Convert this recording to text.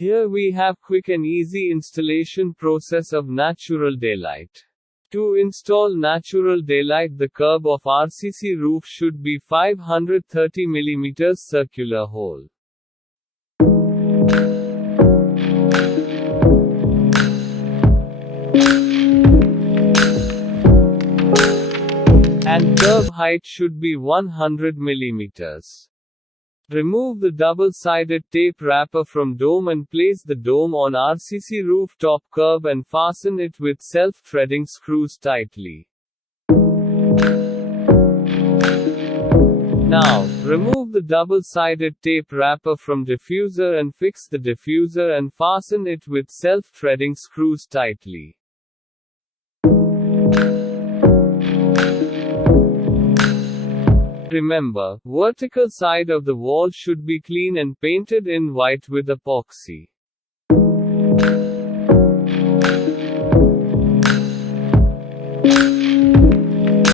Here we have quick and easy installation process of natural daylight. To install natural daylight, the curb of RCC roof should be 530 mm circular hole. And curb height should be 100 mm. Remove the double-sided tape wrapper from dome and place the dome on RCC rooftop curb and fasten it with self-threading screws tightly. Now, remove the double-sided tape wrapper from diffuser and fix the diffuser and fasten it with self-threading screws tightly. Remember, vertical side of the wall should be clean and painted in white with epoxy.